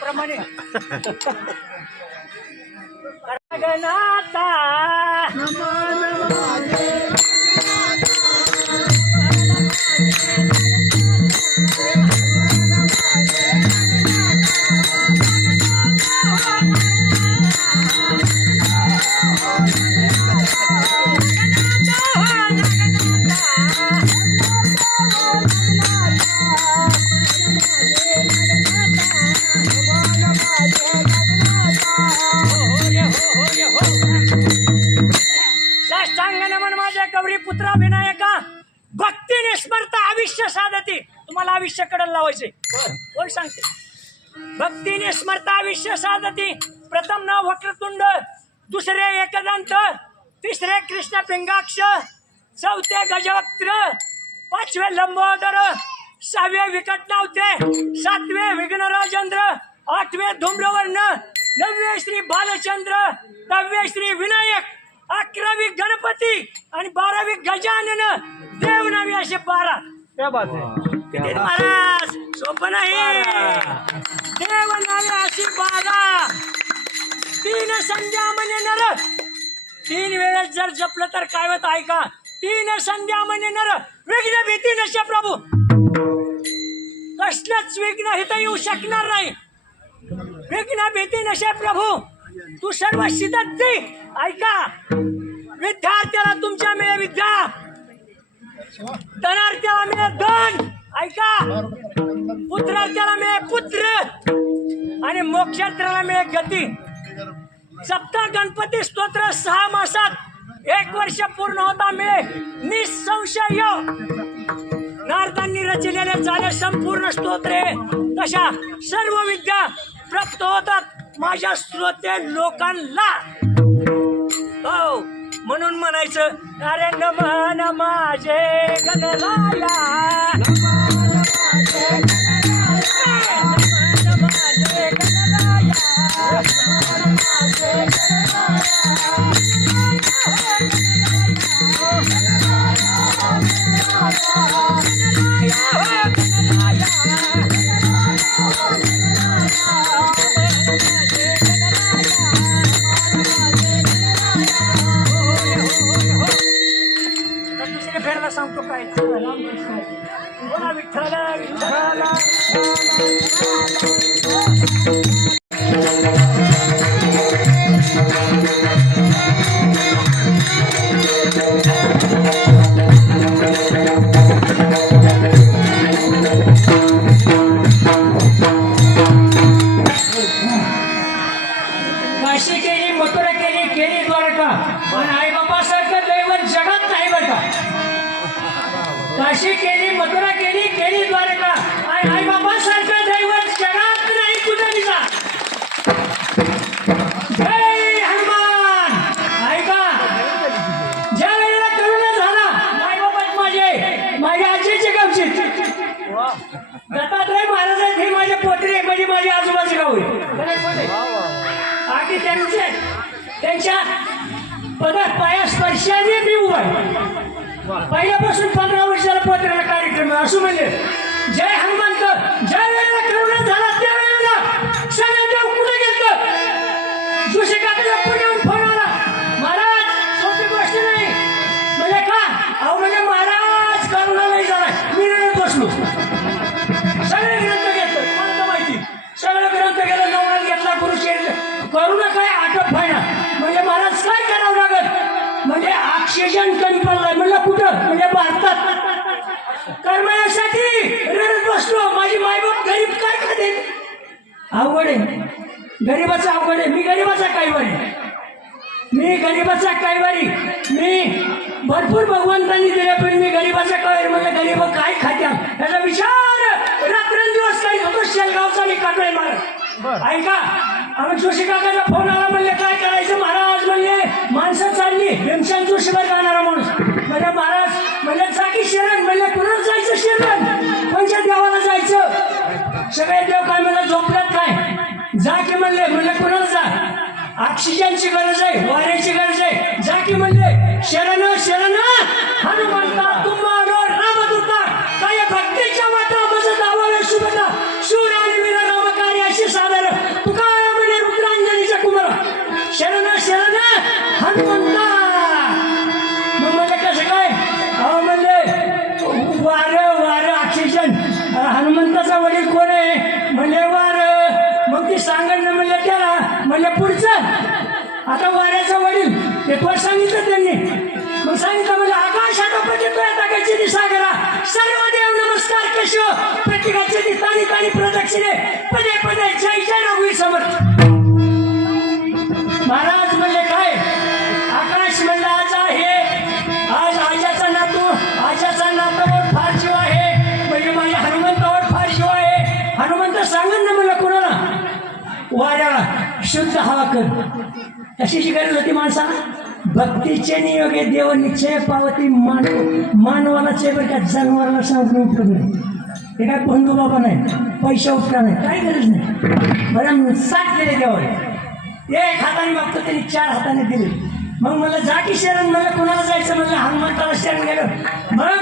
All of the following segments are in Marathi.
प्रमाणे गणाता गौरी पुत्रा विनायका भक्ती निस्मरता आयुष्य साधती. तुम्हाला आयुष्य कडल लावायचे कोण सांगते? भक्ती निस्मरता आयुष्य साधती. प्रथम नाव वक्रतुंड, दुसरे एकदंत, तिसरे कृष्ण पिंगाक्ष, चौथे गजवक्त्र, पाचवे लंबोदर, सहावे विकट नावते, सातवे विघ्नराजेंद्र, आठवे धूम्रवर्ण, नववे श्री बालचंद्र, दहावे श्री विनायक, 11वी गणपती आणि 12वी गजानन. देवनामी असे 12. क्या बात है? किती महाराज सोपं नाही. देवनामी अशी 12. 3 संध्या म्हणे नर. 3 वेळेस जर जपलं तर काय होत ऐका. 3 संध्या म्हणे नर विघ्न भीती नशे प्रभू. कसलंच विघ्न इथं येऊ शकणार नाही. विघ्न भीती नशे प्रभू. तू सर्व सिद्धी ऐका. विद्यार्थ्याला तुमच्या मिळे विद्या, धनार्थ्याला मिळे धन ऐका, पुत्रार्थ्याला मिळे पुत्र आणि मोक्षार्थ्याला मिळे गती. सप्ताह गणपती स्तोत्र 6 मासात 1 वर्ष पूर्ण होता मिळे निसंशय. नारदांनी रचलेले झाले संपूर्ण स्तोत्रे तशा सर्व विद्या प्राप्त होतात माझ्या श्रोते लोकांना. हो म्हणून म्हणायचं अरे नमन माझे गणराया, नमन माझे गणराया, नमन माझे गणराया, नमन माझे फेरला सांगतो काय बोला विठ्ठल विठ्ठल. काशी केली, मथुरा केली, केली द्वारका, पण आई बापासारखं दैवत जगात नाही बरं का. काशी केली, मथुरा केली, केली द्वारका, आणि आई बापासारखं दैवत जगात नाही कुठं दिसा. जय हनुमान. ऐका ज्या वेळेला करुणा झाला आई बापात माझ्या आजीचे गावचे दत्तात्रय महाराज आहेत. हे माझे पोटरे म्हणजे माझे आजोबाचे गाव आहे. आधी त्यांच्या पदात पाया स्पर्शाने मी उभा आहे. पहिल्यापासून 15 वर्षाला पोत्र्याला कार्यक्रम असं म्हणले जय हनुमंत. ज्या वेळेला करुणा झाला त्या वेळेला सगळं कुठे गेलं. जोशी काकाला पुण्याहून फोन आला. महाराज सोपी गोष्ट नाही म्हणजे का अहो म्हणजे महाराज करुणा नाही झाला. मी रडत बसलो. सगळे ग्रंथ घेतलं मला तर माहिती. सगळं ग्रंथ गेलं. नवनाथ घेतला कुरुक्षेत्र. करुणा काय आटप व्हायना म्हणजे महाराज काय करावं लागत म्हणजे ऑक्सिजन कमी पडलाय. म्हणलं कुठं म्हणजे भारतात करण्यासाठी रडत बसलो. माझी मायबाप गरीब काय खाते. अवघड आहे. गरीबाचा अवघड आहे. मी गरीबाचा काहीवारी. मी गरीबाचा काहीवारी. मी भरपूर भगवंतांनी दिले पण मी गरीबाचा काहीवारी. म्हणजे गरीब काय खात्या याचा विचार रात्रंदिवस करीत होतो. शेलगावचा मी काटोय महाराज. ऐका आम्ही जोशी काकाचा फोन आला. म्हणले काय करायचं महाराज. म्हणले माणसं चालली भीमसेन जोशीवर जाणारा माणूस. म्हणजे महाराज म्हणजे जागी शरण. म्हणले कुणाला जायचं शरण. कोणत्या देवाला जायचं. सगळे देव काय म्हणलं झोपल्यात काय जा की म्हणले. म्हणले कुणाला जा. ऑक्सिजनची गरज आहे, वाऱ्याची गरज आहे. जा की म्हणले शरण शरण हनुमंता तुम्हाला रामदूता काय भक्तीच्या वाटा मज दावाला शुभता शूर आणि वीर रामकार्याशी सादर हनुमंता. मग म्हणलं कसं काय? अहो म्हणले वारं ऑक्सिजन. हनुमंताचा वडील कोण आहे? म्हणले वारं. मग ती सांगण ना म्हणलं त्याला. म्हणले पुढचं. आता वाऱ्याचा वडील ते पण सांगितलं त्यांनी. मग सांगितलं म्हणजे आकाशात प्रतित्वया टाकायची सागरा सर्व देव नमस्कार केशव प्रत्येकाचे ती तानी तानी प्रदक्षिणे पदे पदे जय जय रघुवीर समर्थ. महाराज म्हणले काय? आकाश म्हणलं आज आहे. आज आजाचा नातूवर फार जीव आहे. म्हणजे माझ्या हनुमंतावर फार जीव आहे. हनुमंत सांगन ना मला कुणाला? वाऱ्याला शुद्ध हवा कर. कशाची गरज होती माणसाला? भक्तीचे नियोगे देव निश्चय पावती. मानवाला बरं का, जनावराला सांगून उपयोग नाही. हे काय बंधू बाबा नाही, पैसा उपकार नाही, काही गरज नाही. बरं साथ दिले देवाने. एक हाताने बघतो त्यांनी 4 हाताने दिले. मग मला जा की शरण. मला कुणाला जायचं? म्हणलं हनुमंताला शरण गेलं. मग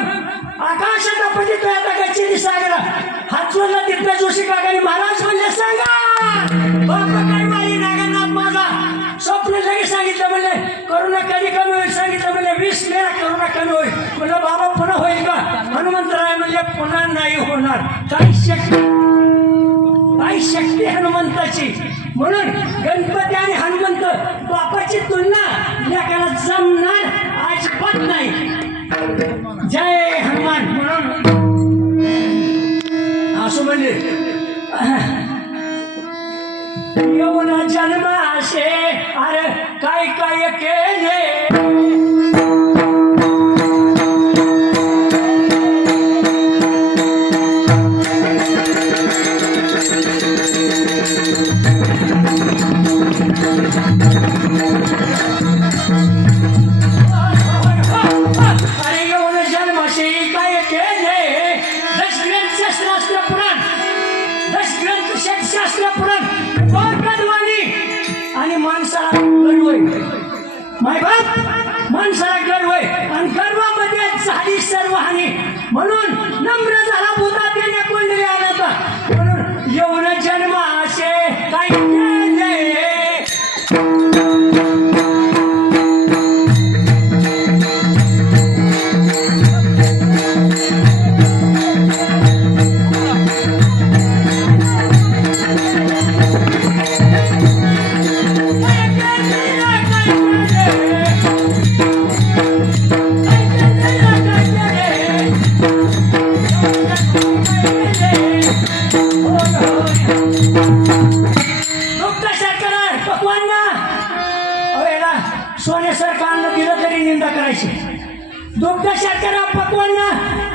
आकाशात पती तो आता गच्ची सागरा हात जोडला. तिथल्या जोशी काकाने महाराज म्हणले सांगा बाबा काय मारी नागनाथ माझा स्वप्न लगेच सांगितलं. म्हणले करुणा कधी कमी होईल? सांगितलं. म्हणले 20 मेरा करुणा कमी होईल. म्हणलं बाबा पुन्हा होईल का? हनुमंतराय म्हणले पुन्हा नाही होणार. काही शक्ती हनुमंताची. म्हणून गणपती आणि हनुमंत बापाची तुलना लेकाला जमणार अजिबात नाही. जय हनुमान. म्हणून असं म्हणले येऊन जन्माशे अरे काय काय केले. अरे येऊन जन्माशे काय केले. 10 ग्रंथ शास्त्र पुराण 10 ग्रंथ शास्त्र पुराण आणि माणसाला गर्व आहे. माय बाप माणसाला गर्व आहे आणि गर्वामध्ये झाली सर्व हानी. म्हणून नम्र झाला भूता त्याने कोंडली आला होता. म्हणून येऊन जन्माशे काय केले. सोन्यासारखं अन्न दिलं तरी निंदा करायची. दुग्ध शर्करा पक्वांना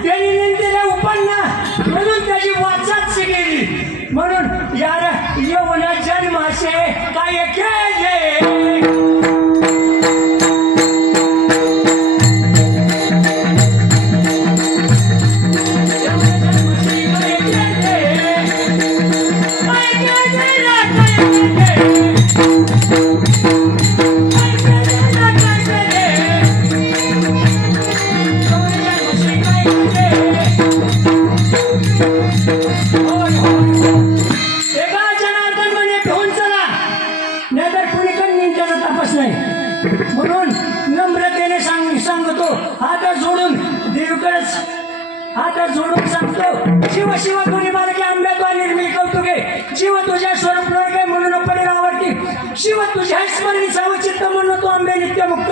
त्यांनी निंदिल्या उपांना म्हणून त्याची वाचाच गेली. म्हणून यार येऊन जन्माशे काय केले. म्हणून नम्रतेने सांगतो. हात जोडून सांगतो. शिव शिव कोणी बालके आंब्याद्वार निर्मिल कौतुके. शिव तुझ्या स्वरूप नरके म्हणून पडेल आवडती. शिव तुझ्या स्मरणी सावचित्त म्हणून तो आंबे नित्य मुक्त.